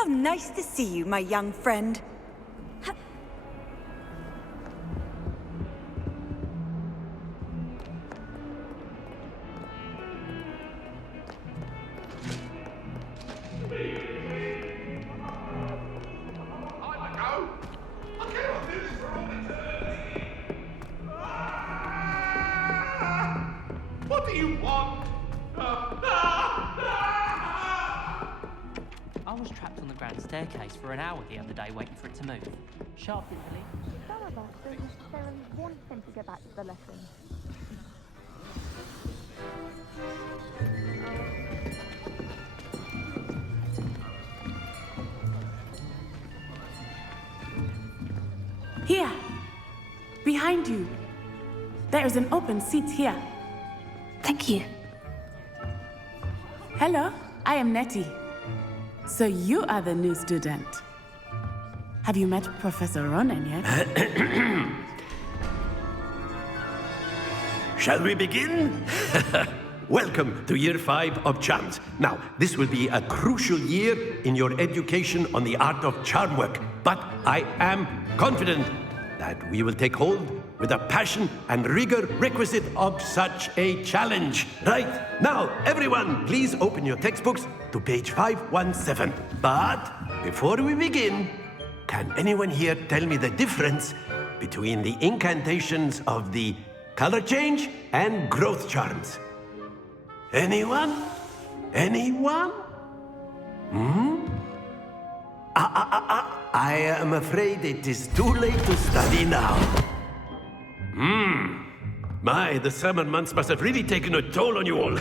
How nice to see you, my young friend. What do you want? I was trapped on the grand staircase for an hour the other day waiting for it to move. Sharp intellect. Some of us don't necessarily want him to get back to the lesson. Here! Behind you! There is an open seat here. Thank you. Hello, I am Nettie. So you are the new student. Have you met Professor Ronan yet? Shall we begin? Welcome to Year 5 of Charms. Now, this will be a crucial year in your education on the art of charm work, but I am confident that we will take hold with the passion and rigor requisite of such a challenge. Right, now, everyone, please open your textbooks to page 517. But before we begin, can anyone here tell me the difference between the incantations of the color change and growth charms? Anyone? Anyone? I am afraid it is too late to study now. My, the summer months must have really taken a toll on you all.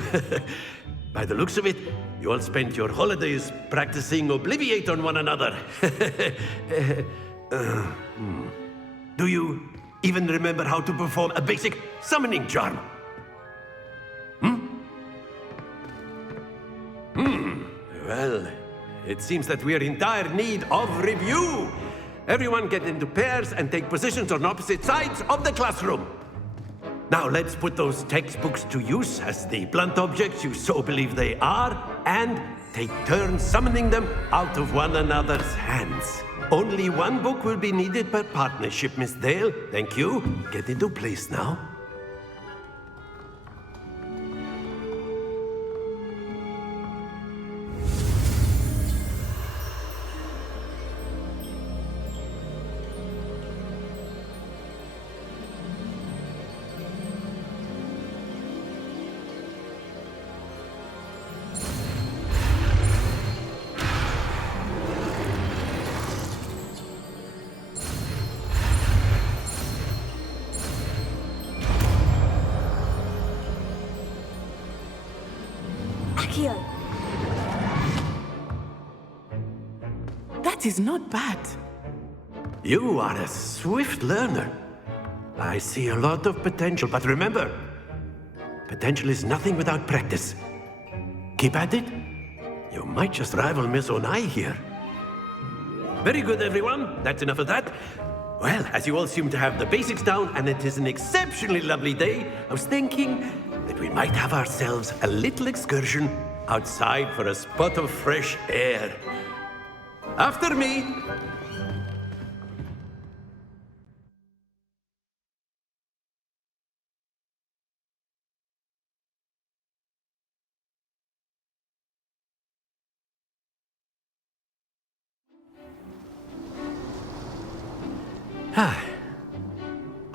By the looks of it, you all spent your holidays practicing Obliviate on one another. Do you even remember how to perform a basic summoning charm? Well, it seems that we are in dire need of review. Everyone get into pairs and take positions on opposite sides of the classroom. Now let's put those textbooks to use as the blunt objects you so believe they are, and take turns summoning them out of one another's hands. Only one book will be needed per partnership, Miss Dale. Thank you. Get into place now. That is not bad. You are a swift learner. I see a lot of potential, but remember, potential is nothing without practice. Keep at it. You might just rival Miss Onai here. Very good, everyone. That's enough of that. Well, as you all seem to have the basics down, and it is an exceptionally lovely day, I was thinking that we might have ourselves a little excursion outside for a spot of fresh air. After me.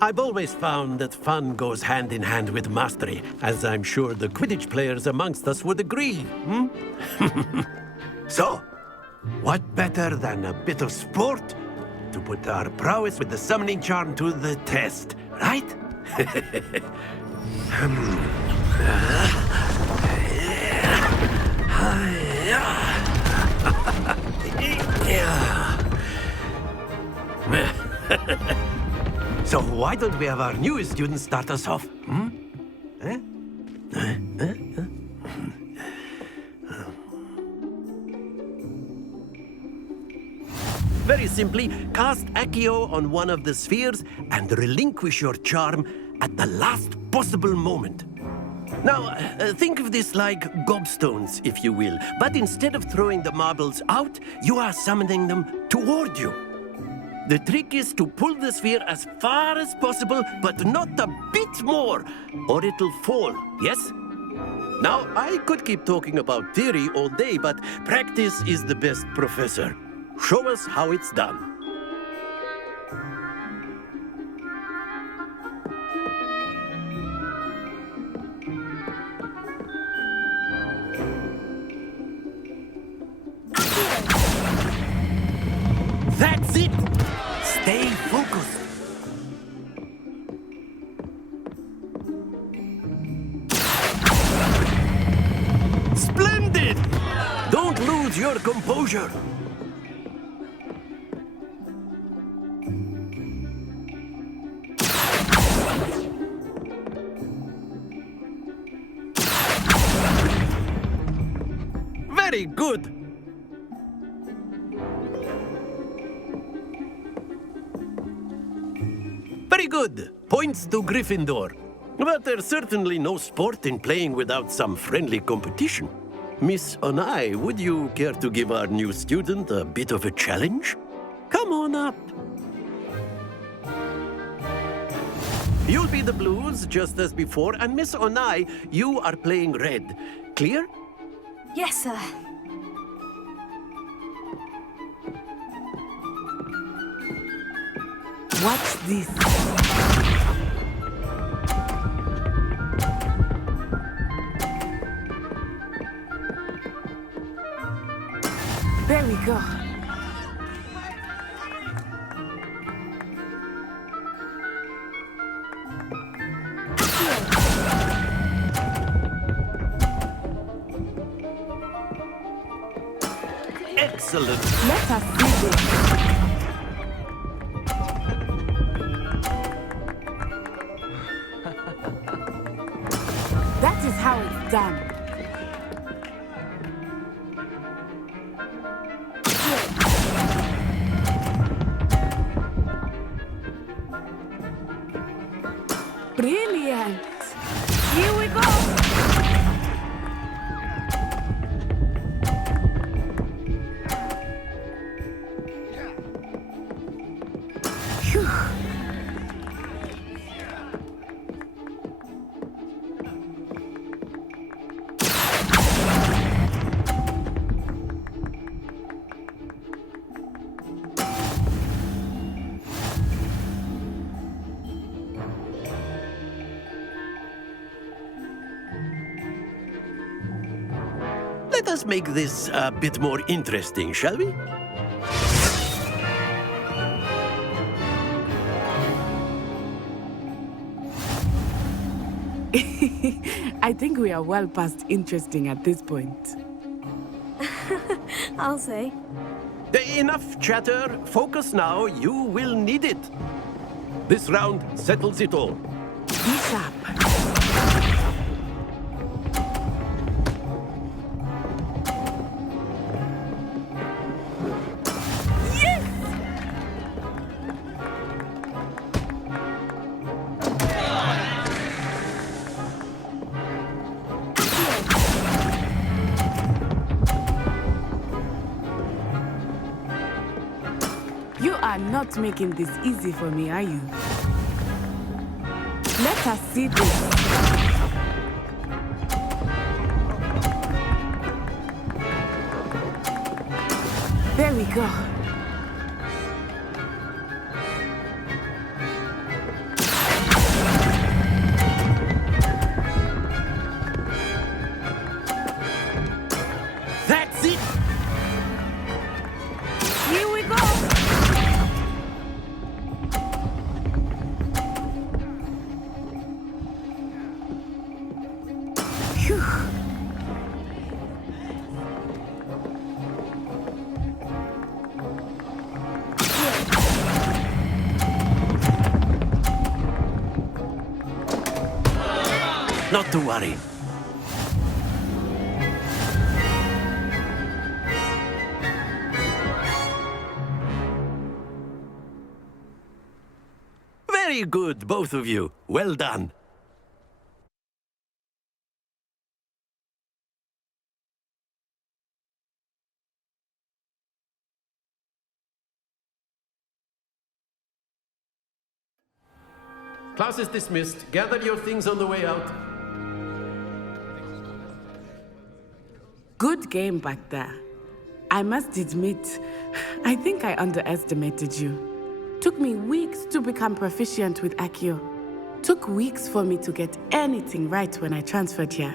I've always found that fun goes hand in hand with mastery, as I'm sure the Quidditch players amongst us would agree. So, what better than a bit of sport to put our prowess with the summoning charm to the test, right? So why don't we have our newest student start us off? Very simply, cast Accio on one of the spheres and relinquish your charm at the last possible moment. Now, think of this like gobstones, if you will. But instead of throwing the marbles out, you are summoning them toward you. The trick is to pull the sphere as far as possible, but not a bit more, or it'll fall, yes? Now, I could keep talking about theory all day, but practice is the best professor. Show us how it's done. That's it! Stay focused. Splendid! Don't lose your composure. Very good. Very good. Points to Gryffindor. But there's certainly no sport in playing without some friendly competition. Miss Onai, would you care to give our new student a bit of a challenge? Come on up. You'll be the blues, just as before, and Miss Onai, you are playing red. Clear? Yes, sir. Watch this. There we go. Excellent. Let us see this. That is how it's done. Brilliant! Here we go! Phew. Let us make this a bit more interesting, shall we? I think we are well past interesting at this point. I'll say. Enough chatter. Focus now. You will need it. This round settles it all. Be sharp. You are not making this easy for me, are you? Let us see this. There we go. That's it! Here we go. Phew. Not to worry. Very good, both of you. Well done. Class is dismissed. Gather your things on the way out. Good game back there. I must admit, I think I underestimated you. Took me weeks to become proficient with Accio. Took weeks for me to get anything right when I transferred here.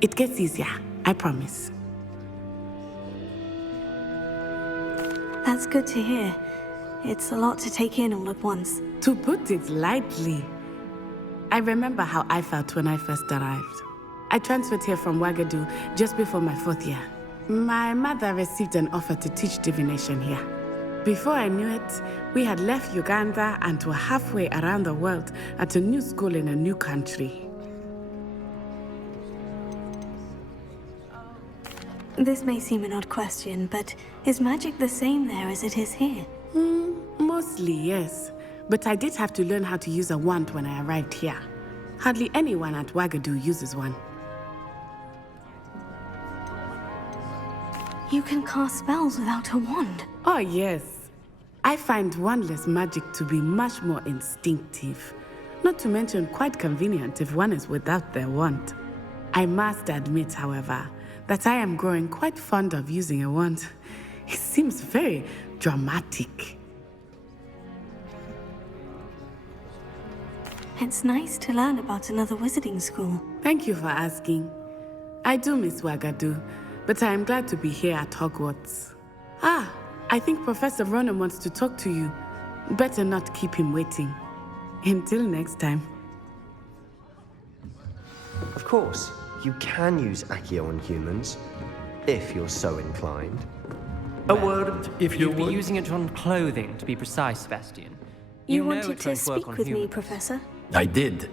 It gets easier, I promise. That's good to hear. It's a lot to take in all at once. To put it lightly, I remember how I felt when I first arrived. I transferred here from Ouagadougou just before my 4th year. My mother received an offer to teach divination here. Before I knew it, we had left Uganda and were halfway around the world at a new school in a new country. This may seem an odd question, but is magic the same there as it is here? Mostly, yes. But I did have to learn how to use a wand when I arrived here. Hardly anyone at Ouagadougou uses one. You can cast spells without a wand. Oh, yes. I find wandless magic to be much more instinctive. Not to mention quite convenient if one is without their wand. I must admit, however, that I am growing quite fond of using a wand. It seems very dramatic. It's nice to learn about another wizarding school. Thank you for asking. I do miss Ouagadougou, but I am glad to be here at Hogwarts. I think Professor Ronan wants to talk to you. Better not keep him waiting. Until next time. Of course, you can use Accio on humans, if you're so inclined. A word, if you You'd be would. using it on clothing, to be precise, Sebastian. You know wanted it to won't work speak on with me, humans. Professor? I did.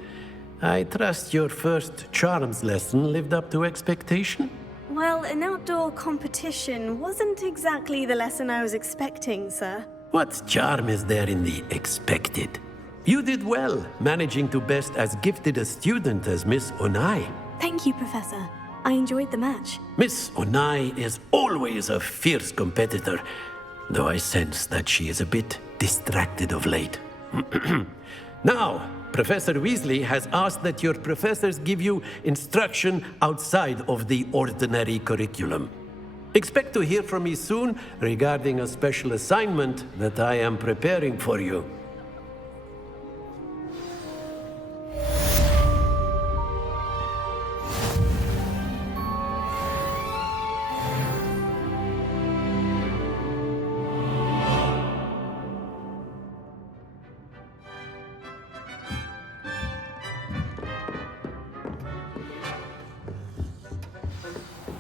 I trust your first charms lesson lived up to expectation? Well, an outdoor competition wasn't exactly the lesson I was expecting, sir. What charm is there in the expected? You did well, managing to best as gifted a student as Miss Onai. Thank you, Professor. I enjoyed the match. Miss Onai is always a fierce competitor, though I sense that she is a bit distracted of late. Now, Professor Weasley has asked that your professors give you instruction outside of the ordinary curriculum. Expect to hear from me soon regarding a special assignment that I am preparing for you.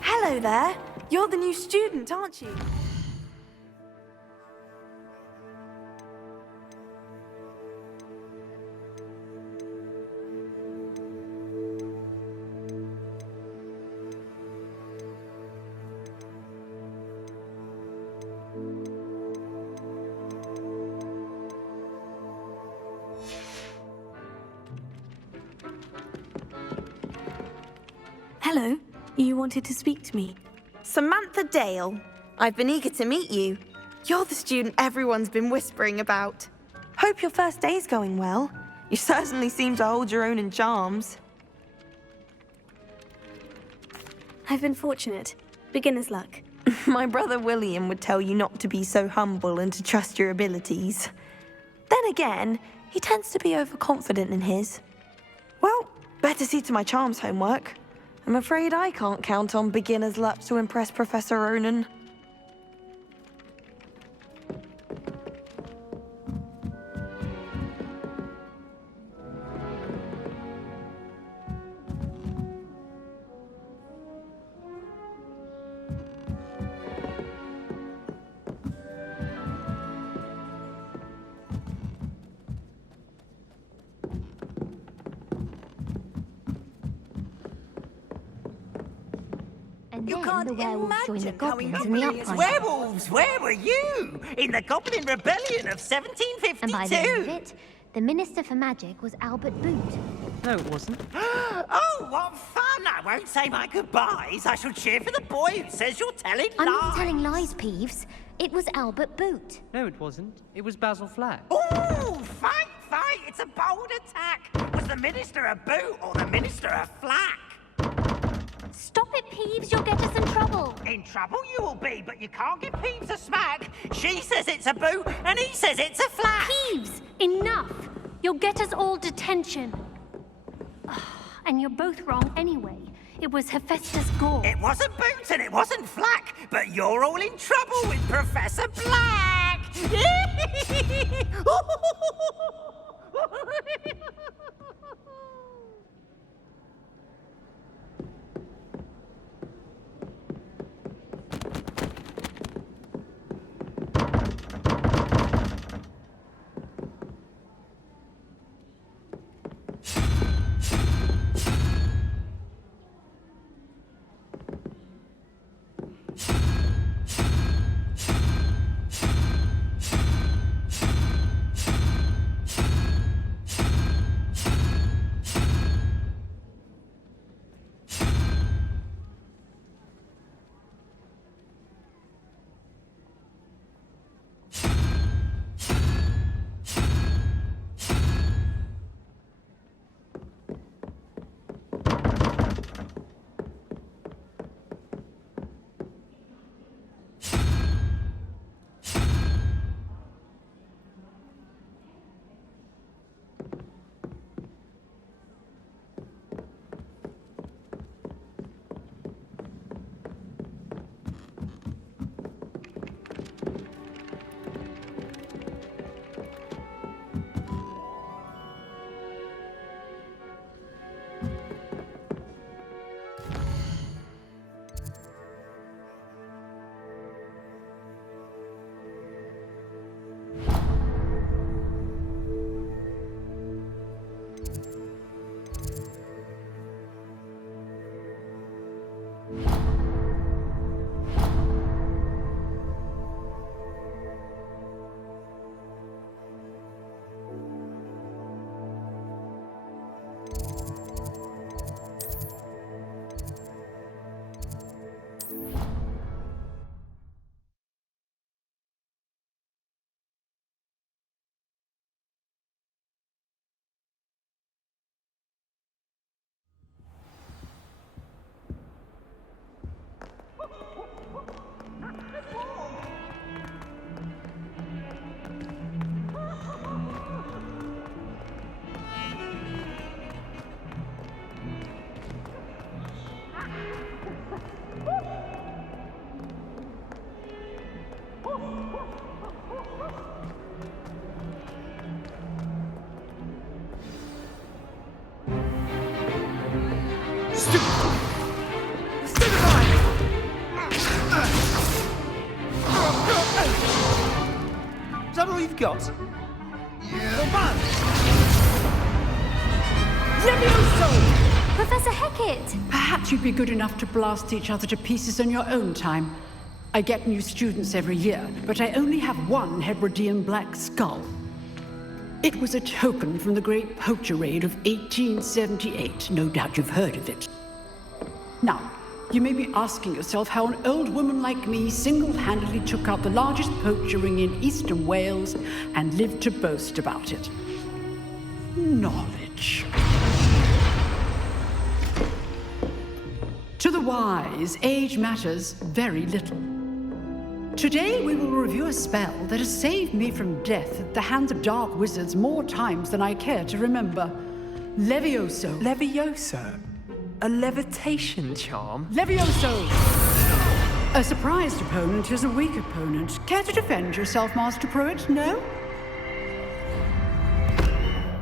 Hello there. You're the new student, aren't you? Hello. You wanted to speak to me? Samantha Dale. I've been eager to meet you. You're the student everyone's been whispering about. Hope your first day's going well. You certainly seem to hold your own in charms. I've been fortunate. Beginner's luck. My brother William would tell you not to be so humble and to trust your abilities. Then again, he tends to be overconfident in his. Well, better see to my charms homework. I'm afraid I can't count on beginner's luck to impress Professor Ronan. And You then can't the werewolves joined the imagine how goblins in the incredibly uprising. Werewolves, where were you? In the Goblin Rebellion of 1752? And by the end of it, the Minister for Magic was Albert Boot. No, it wasn't. Oh, what fun! I won't say my goodbyes. I shall cheer for the boy who says you're telling I'm lies. not telling lies, Peeves. It was Albert Boot. No, it wasn't. It was Basil Flack. Oh, fight, fight It's a bold attack. Was the minister a boot or the minister a flack? Stop it, Peeves. You'll get us in trouble. In trouble you will be, but you can't give Peeves a smack. She says it's a boot, and he says it's a flack. Peeves, enough. You'll get us all detention. And you're both wrong anyway. It was Hephaestus Gore. It wasn't boot and it wasn't flack, but you're all in trouble with Professor Black. Is that all you've got? Professor Hecat! Perhaps you'd be good enough to blast each other to pieces on your own time. I get new students every year, but I only have one Hebridean black skull. It was a token from the Great Poacher Raid of 1878. No doubt you've heard of it. Now, you may be asking yourself how an old woman like me single-handedly took out the largest poacher ring in eastern Wales and lived to boast about it. Knowledge. To the wise, age matters very little. Today we will review a spell that has saved me from death at the hands of dark wizards more times than I care to remember. Levioso. Levioso? A levitation charm? Levioso! A surprised opponent is a weak opponent. Care to defend yourself, Master Pruitt? No?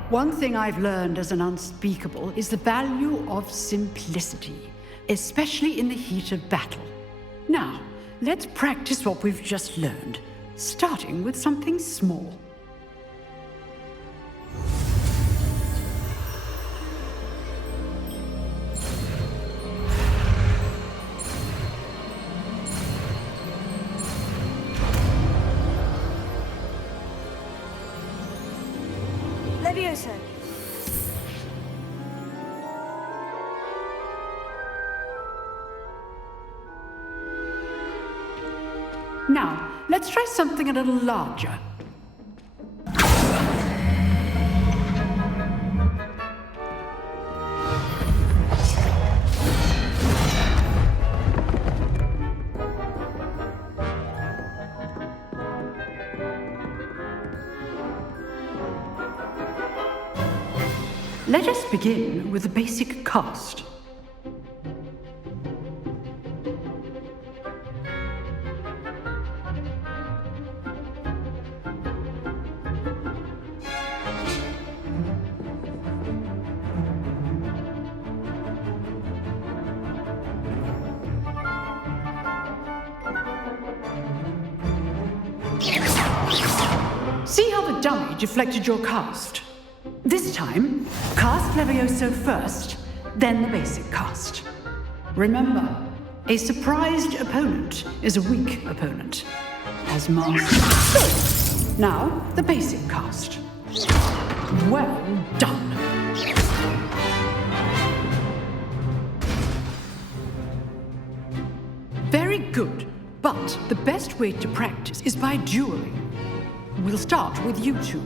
One thing I've learned as an unspeakable is the value of simplicity, especially in the heat of battle. Now, let's practice what we've just learned, starting with something small. Levioso. Now, let's try something a little larger. Let us begin with the basic cast. See how the dummy deflected your cast? This time, cast Levioso first, then the basic cast. Remember, a surprised opponent is a weak opponent. As master. So, now the basic cast. Well done. Very good, but the best way to practice is by dueling. We'll start with you two.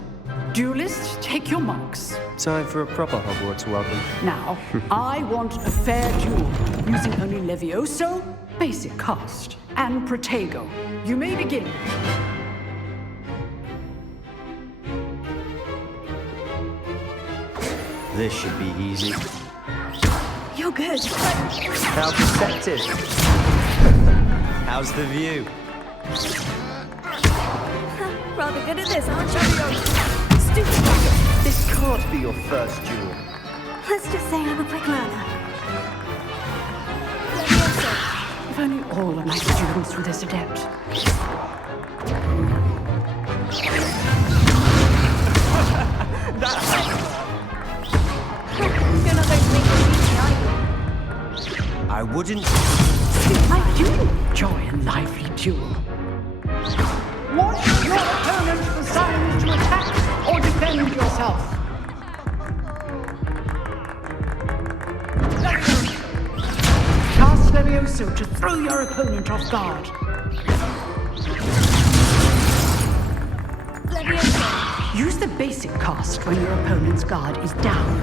Duelists, take your marks. Time for a proper Hogwarts welcome. Now, I want a fair duel, using only Levioso, basic cast, and Protego. You may begin. This should be easy. You're good. How perceptive. How's the view? Rather good at this, aren't you? Stupid! This can't be your first duel. Let's just say I'm a quick learner. If only all of my students were this adept. You're not going to make it easy, are you? I wouldn't... I do enjoy a lively duel. Watch your opponent for signs to attack or defend yourself. Cast Levioso to throw your opponent off guard. Levioso. Use the basic cast when your opponent's guard is down.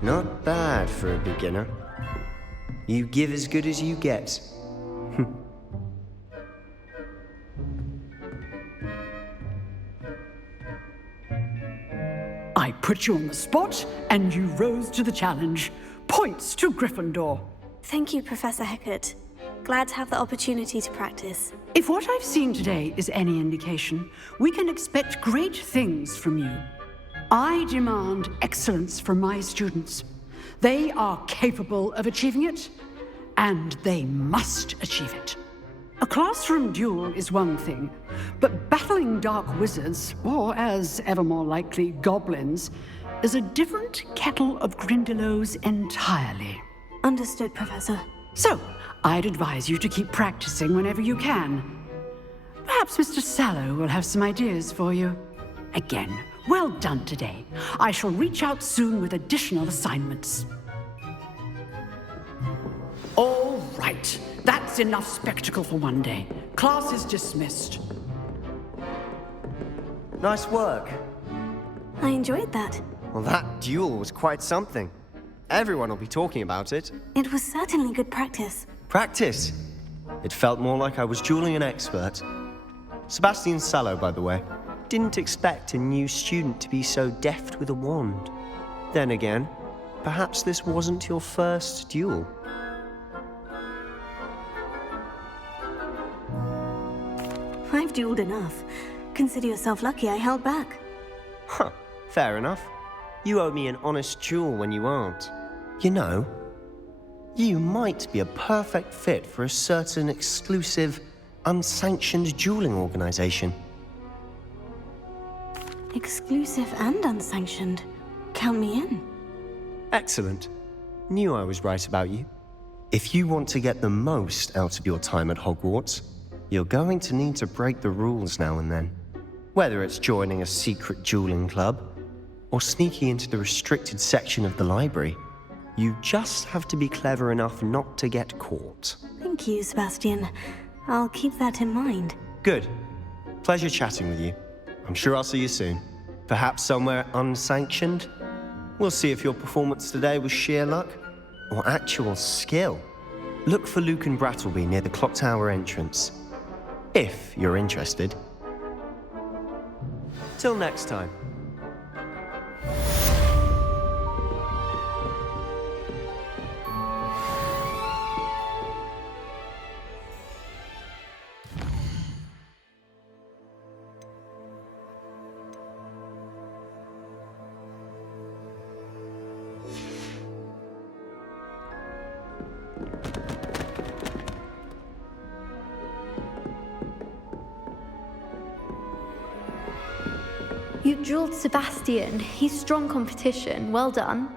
Not bad for a beginner. You give as good as you get. I put you on the spot, and you rose to the challenge. Points to Gryffindor. Thank you, Professor Hecat. Glad to have the opportunity to practice. If what I've seen today is any indication, we can expect great things from you. I demand excellence from my students. They are capable of achieving it, and they must achieve it. A classroom duel is one thing, but battling dark wizards, or as ever more likely, goblins, is a different kettle of Grindylows entirely. Understood, Professor. So, I'd advise you to keep practicing whenever you can. Perhaps Mr. Sallow will have some ideas for you. Again, well done today. I shall reach out soon with additional assignments. All right. That's enough spectacle for one day. Class is dismissed. Nice work. I enjoyed that. Well, that duel was quite something. Everyone will be talking about it. It was certainly good practice. Practice? It felt more like I was dueling an expert. Sebastian Sallow, by the way. Didn't expect a new student to be so deft with a wand. Then again, perhaps this wasn't your first duel. I've dueled enough. Consider yourself lucky I held back. Huh, fair enough. You owe me an honest duel when you aren't. You know, you might be a perfect fit for a certain exclusive, unsanctioned dueling organization. Exclusive and unsanctioned. Count me in. Excellent. Knew I was right about you. If you want to get the most out of your time at Hogwarts, you're going to need to break the rules now and then. Whether it's joining a secret dueling club, or sneaking into the restricted section of the library, you just have to be clever enough not to get caught. Thank you, Sebastian. I'll keep that in mind. Good. Pleasure chatting with you. I'm sure I'll see you soon. Perhaps somewhere unsanctioned? We'll see if your performance today was sheer luck or actual skill. Look for Luke and Brattleby near the clock tower entrance. if you're interested. Till next time. You drilled Sebastian. He's strong competition. Well done.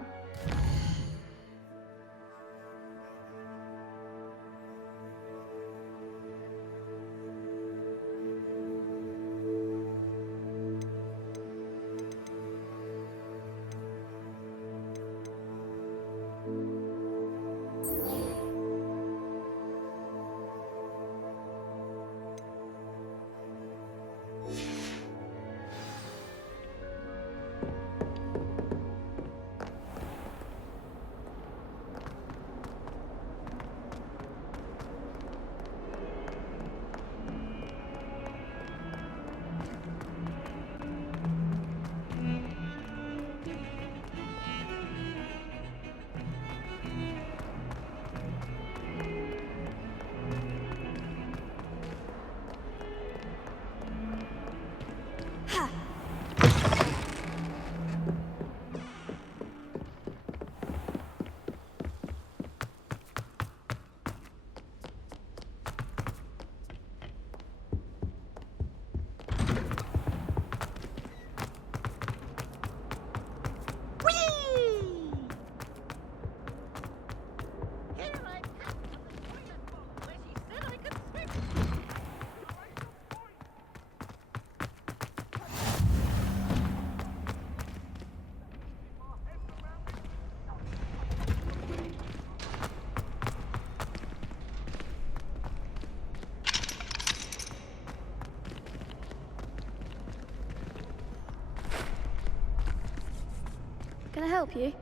Can I help you?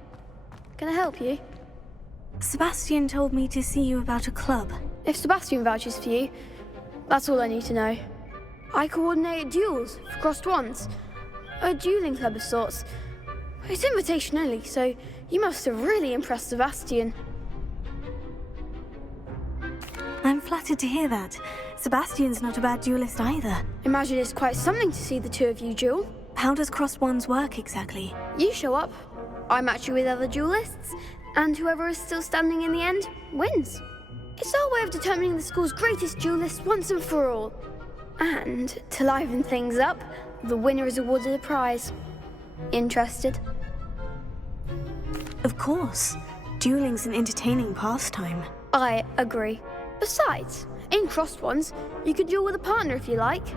Can I help you? Sebastian told me to see you about a club. If Sebastian vouches for you, that's all I need to know. I coordinate duels for crossed wands. A dueling club of sorts. It's invitation only, so you must have really impressed Sebastian. I'm flattered to hear that. Sebastian's not a bad duelist either. Imagine it's quite something to see the two of you duel. How does crossed wands work exactly? You show up, I match you with other duelists, and whoever is still standing in the end wins. It's our way of determining the school's greatest duelist once and for all. And to liven things up, the winner is awarded a prize. Interested? Of course. Dueling's an entertaining pastime. I agree. Besides, in crossed wands, you could duel with a partner if you like.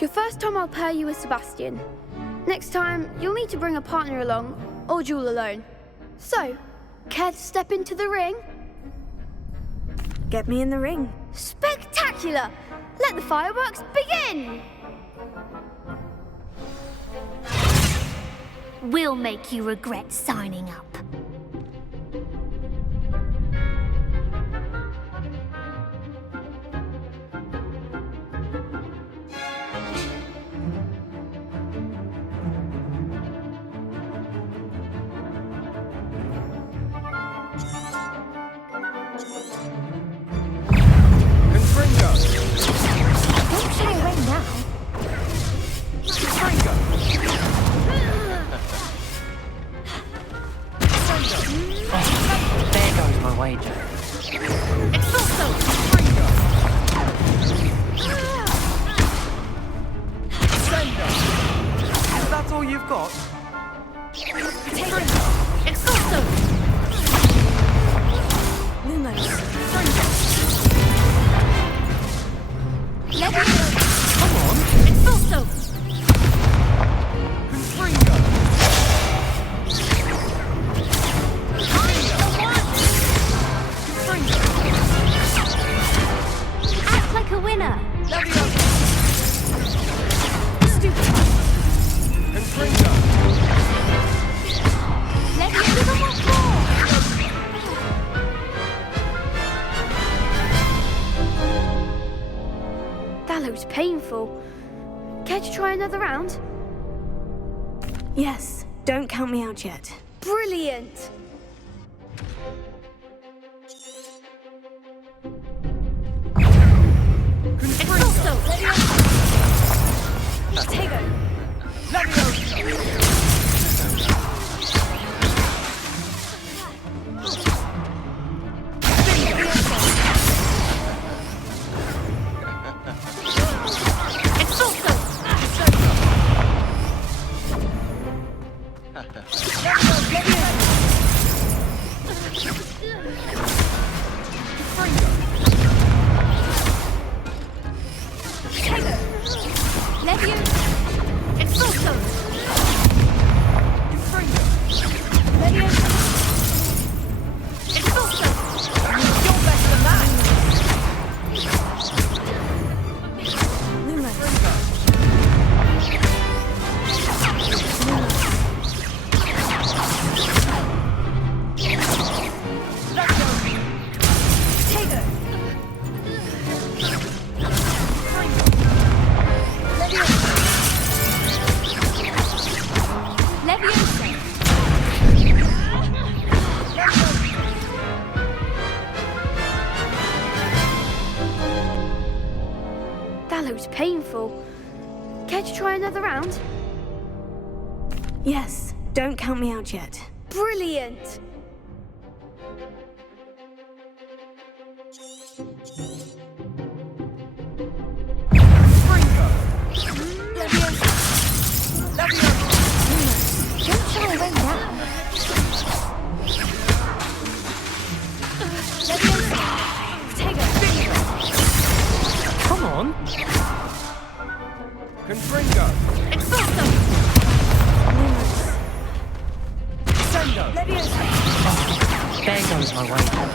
Your first time I'll pair you with Sebastian. Next time, you'll need to bring a partner along, or duel alone. So, care to step into the ring? Get me in the ring. Spectacular! Let the fireworks begin! We'll make you regret signing up. Don't shy away now. There goes my wager. That's all you've got? Lumos. Come on! Expulso! Confringo! Act like a winner! Stupid! Confringo! Let me do the once more! That looks looks painful. Care to try another round? Yes, don't count me out yet. Brilliant! That looks painful. Care to try another round? Yes, don't count me out yet. Brilliant! Come on. Confringo. Sendo. There goes my wager.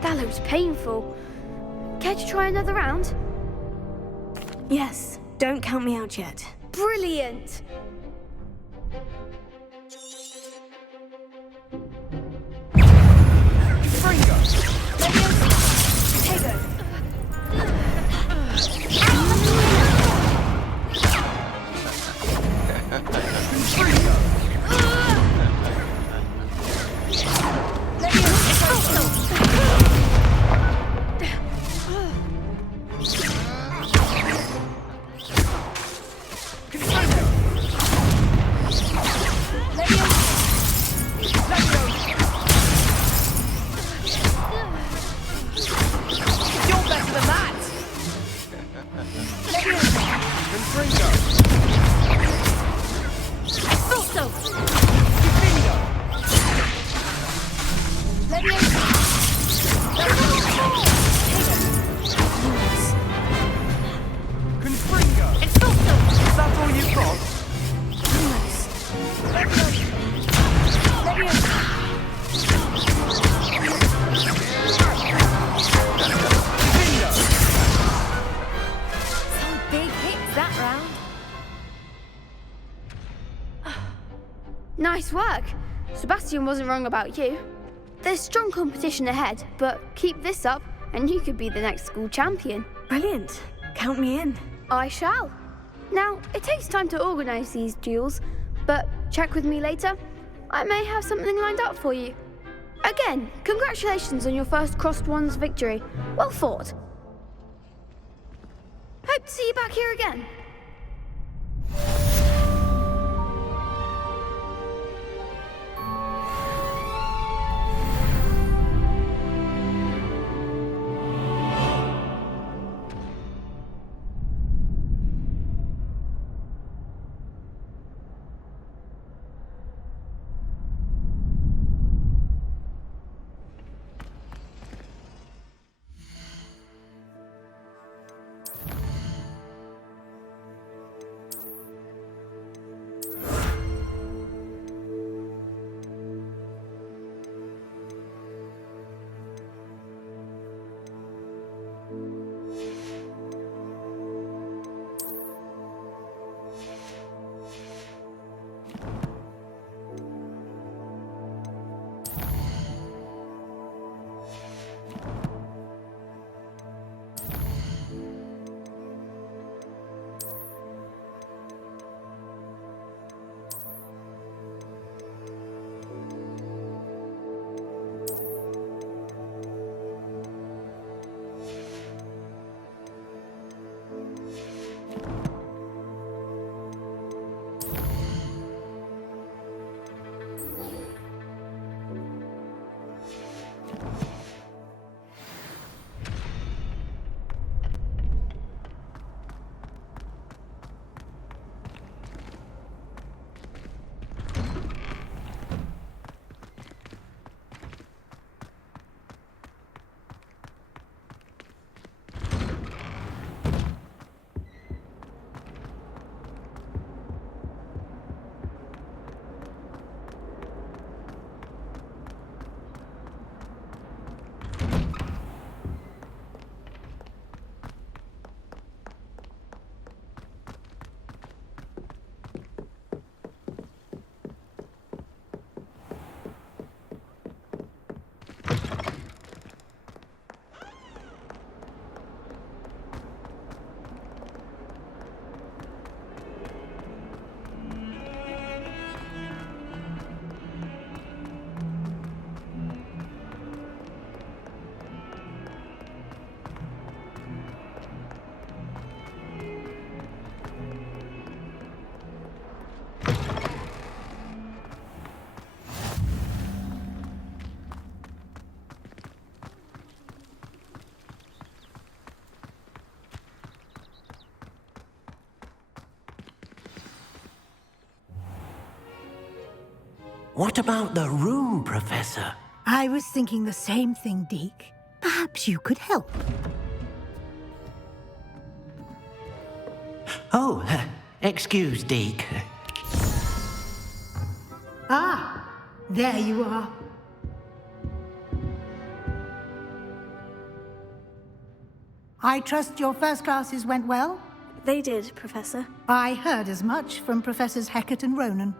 That looks painful. Care to try another round? Yes, don't count me out yet. Brilliant! Nice work. Sebastian wasn't wrong about you. There's strong competition ahead, but keep this up and you could be the next school champion. Brilliant. Count me in. I shall. Now, it takes time to organise these duels, but check with me later. I may have something lined up for you. Again, congratulations on your first Crossed Wands victory. Well fought. Hope to see you back here again. What about the room, Professor? I was thinking the same thing, Deke. Perhaps you could help. Oh, excuse, Deke. Ah, there you are. I trust your first classes went well? They did, Professor. I heard as much from Professors Hecat and Ronan.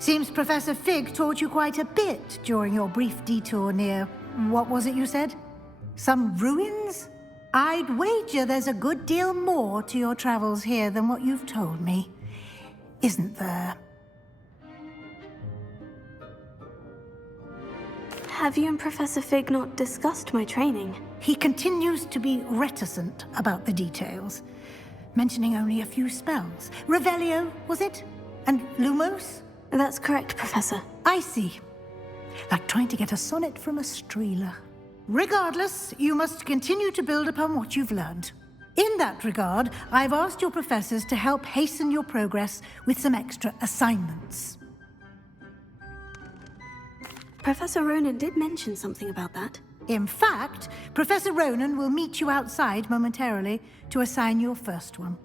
Seems Professor Fig taught you quite a bit during your brief detour near... what was it you said? Some ruins? I'd wager there's a good deal more to your travels here than what you've told me. Isn't there? Have you and Professor Fig not discussed my training? He continues to be reticent about the details, mentioning only a few spells. Revelio, was it? And Lumos? That's correct, Professor. I see. Like trying to get a sonnet from a streeler. Regardless, you must continue to build upon what you've learned. In that regard, I've asked your professors to help hasten your progress with some extra assignments. Professor Ronan did mention something about that. In fact, Professor Ronan will meet you outside momentarily to assign your first one.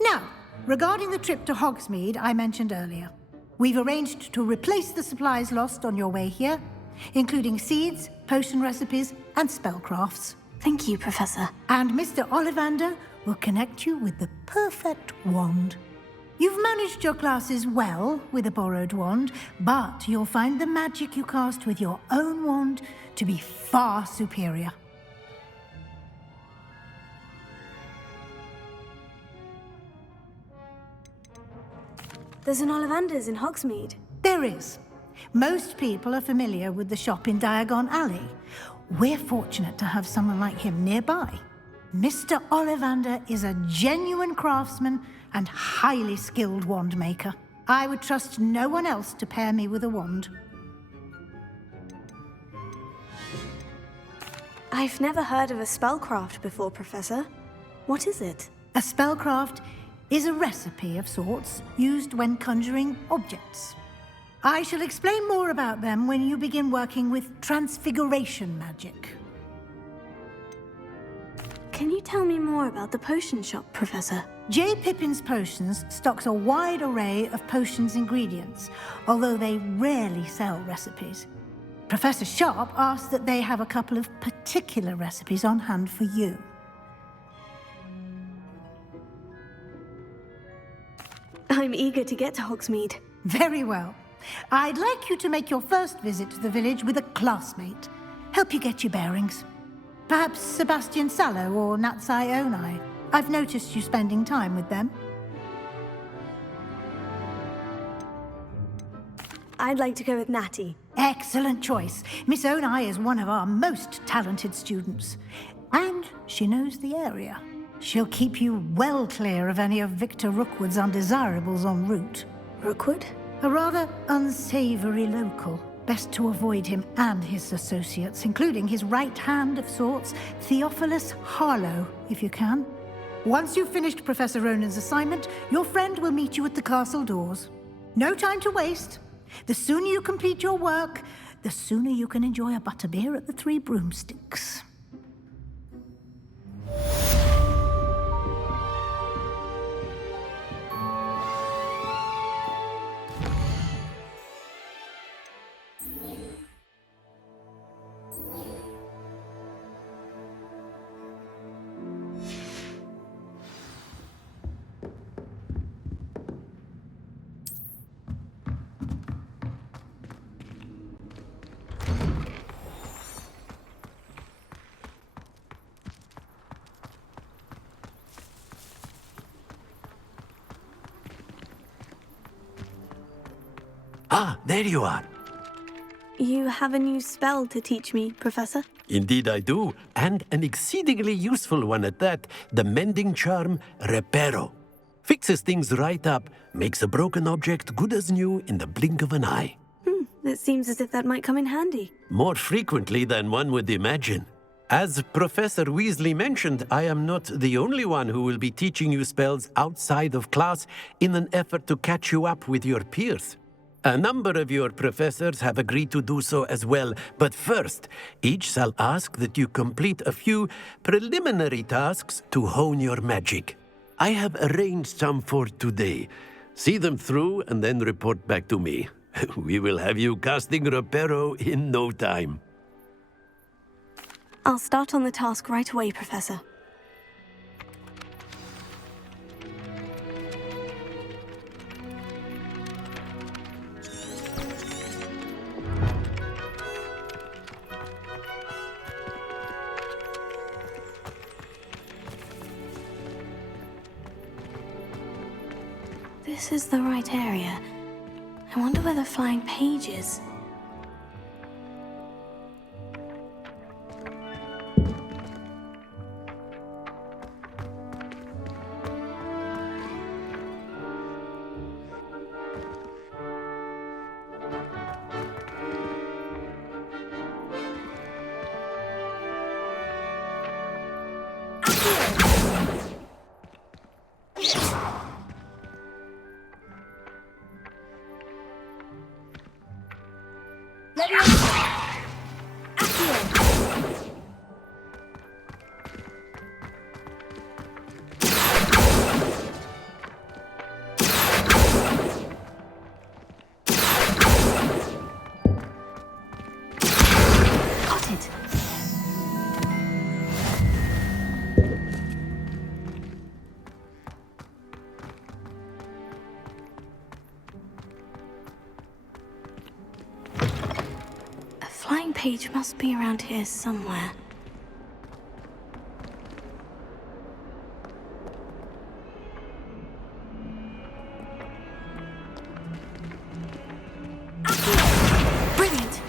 Now, regarding the trip to Hogsmeade I mentioned earlier, we've arranged to replace the supplies lost on your way here, including seeds, potion recipes, and spellcrafts. Thank you, Professor. And Mr. Ollivander will connect you with the perfect wand. You've managed your classes well with a borrowed wand, but you'll find the magic you cast with your own wand to be far superior. There's an Ollivander's in Hogsmeade. There is. Most people are familiar with the shop in Diagon Alley. We're fortunate to have someone like him nearby. Mr. Ollivander is a genuine craftsman and highly skilled wand maker. I would trust no one else to pair me with a wand. I've never heard of a spellcraft before, Professor. What is it? A spellcraft is a recipe of sorts used when conjuring objects. I shall explain more about them when you begin working with transfiguration magic. Can you tell me more about the potion shop, Professor? J. Pippin's Potions stocks a wide array of potions ingredients, although they rarely sell recipes. Professor Sharp asks that they have a couple of particular recipes on hand for you. I'm eager to get to Hogsmeade. Very well. I'd like you to make your first visit to the village with a classmate. Help you get your bearings. Perhaps Sebastian Sallow or Natsai Onai. I've noticed you spending time with them. I'd like to go with Natty. Excellent choice. Miss Onai is one of our most talented students. And she knows the area. She'll keep you well clear of any of Victor Rookwood's undesirables en route. Rookwood? A rather unsavory local. Best to avoid him and his associates, including his right hand of sorts, Theophilus Harlow, if you can. Once you've finished Professor Ronan's assignment, your friend will meet you at the castle doors. No time to waste. The sooner you complete your work, the sooner you can enjoy a butterbeer at the Three Broomsticks. Ah, there you are. You have a new spell to teach me, Professor? Indeed I do, and an exceedingly useful one at that, the mending charm Reparo. Fixes things right up, makes a broken object good as new in the blink of an eye. It seems as if that might come in handy. More frequently than one would imagine. As Professor Weasley mentioned, I am not the only one who will be teaching you spells outside of class in an effort to catch you up with your peers. A number of your professors have agreed to do so as well, but first, each shall ask that you complete a few preliminary tasks to hone your magic. I have arranged some for today. See them through and then report back to me. We will have you casting Reparo in no time. I'll start on the task right away, Professor. This is the right area. I wonder where the flying page is. Page must be around here somewhere. Brilliant!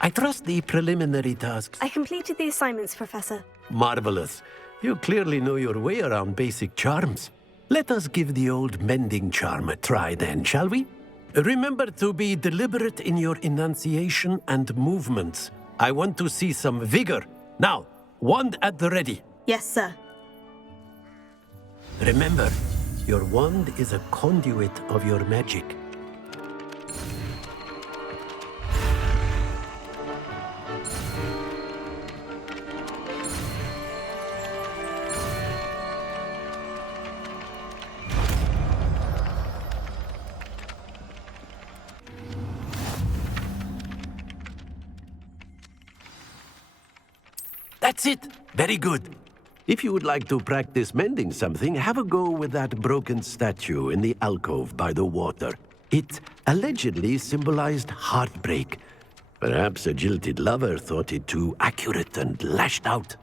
I trust the preliminary tasks. I completed the assignments, Professor. Marvelous. You clearly know your way around basic charms. Let us give the old mending charm a try then, shall we? Remember to be deliberate in your enunciation and movements. I want to see some vigor. Now, wand at the ready. Yes, sir. Remember, your wand is a conduit of your magic. That's it. Very good. If you would like to practice mending something, have a go with that broken statue in the alcove by the water. It allegedly symbolized heartbreak. Perhaps a jilted lover thought it too accurate and lashed out.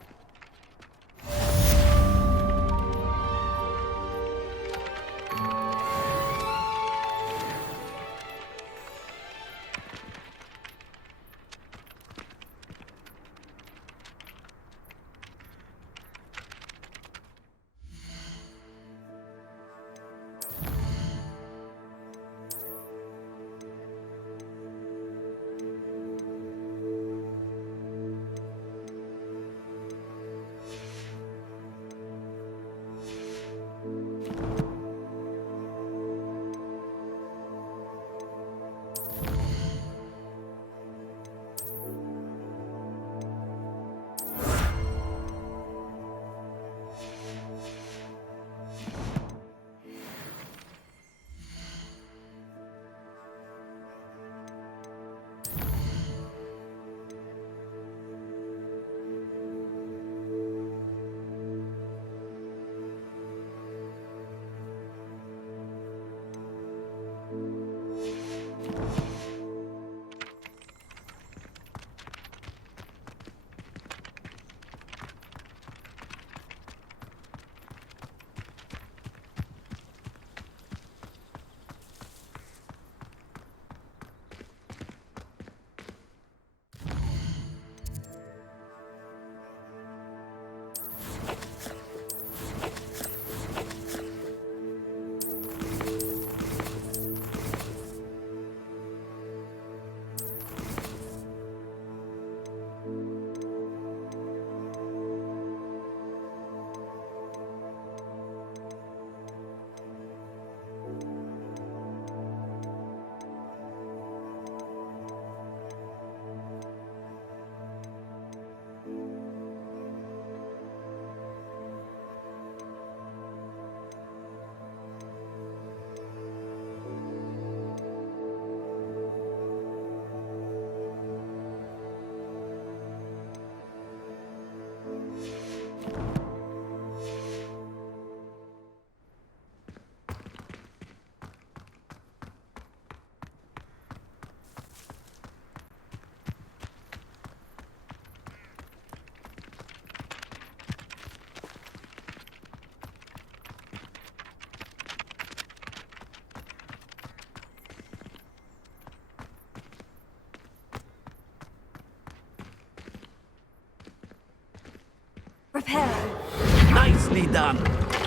Reparo. Nicely done.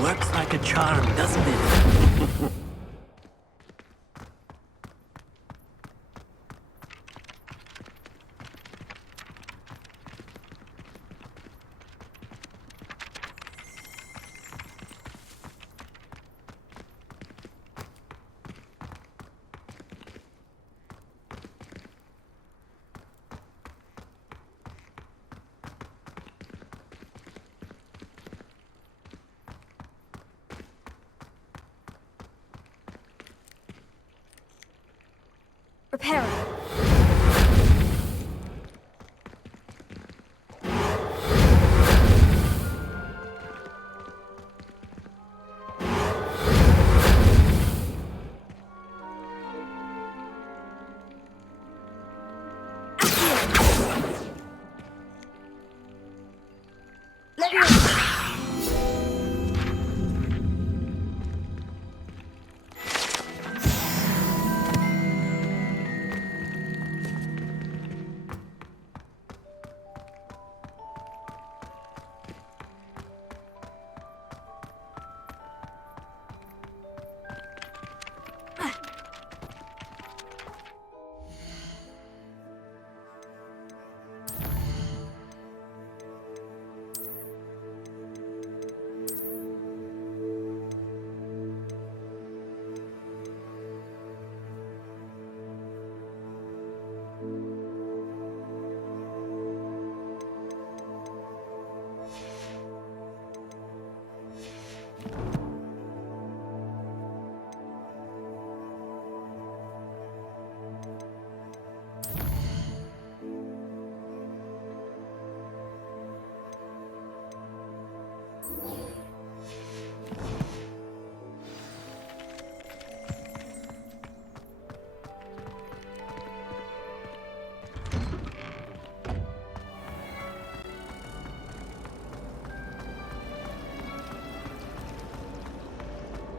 Works like a charm, doesn't it? Reparo.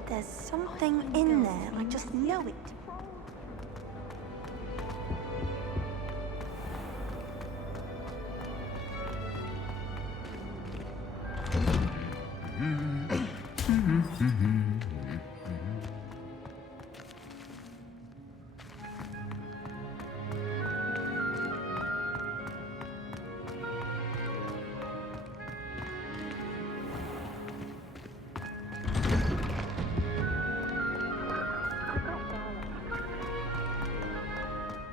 There's something in there, I just know it.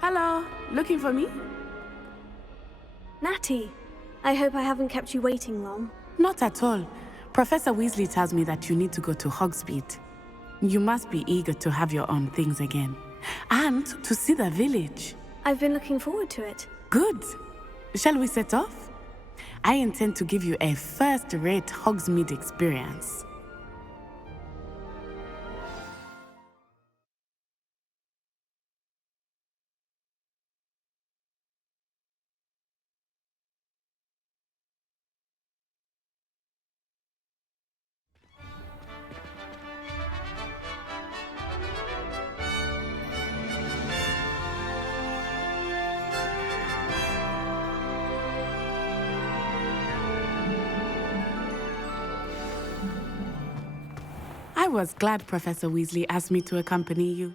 Hello, looking for me? Natty, I hope I haven't kept you waiting long. Not at all. Professor Weasley tells me that you need to go to Hogsmeade. You must be eager to have your own things again. And to see the village. I've been looking forward to it. Good. Shall we set off? I intend to give you a first-rate Hogsmeade experience. I was glad Professor Weasley asked me to accompany you.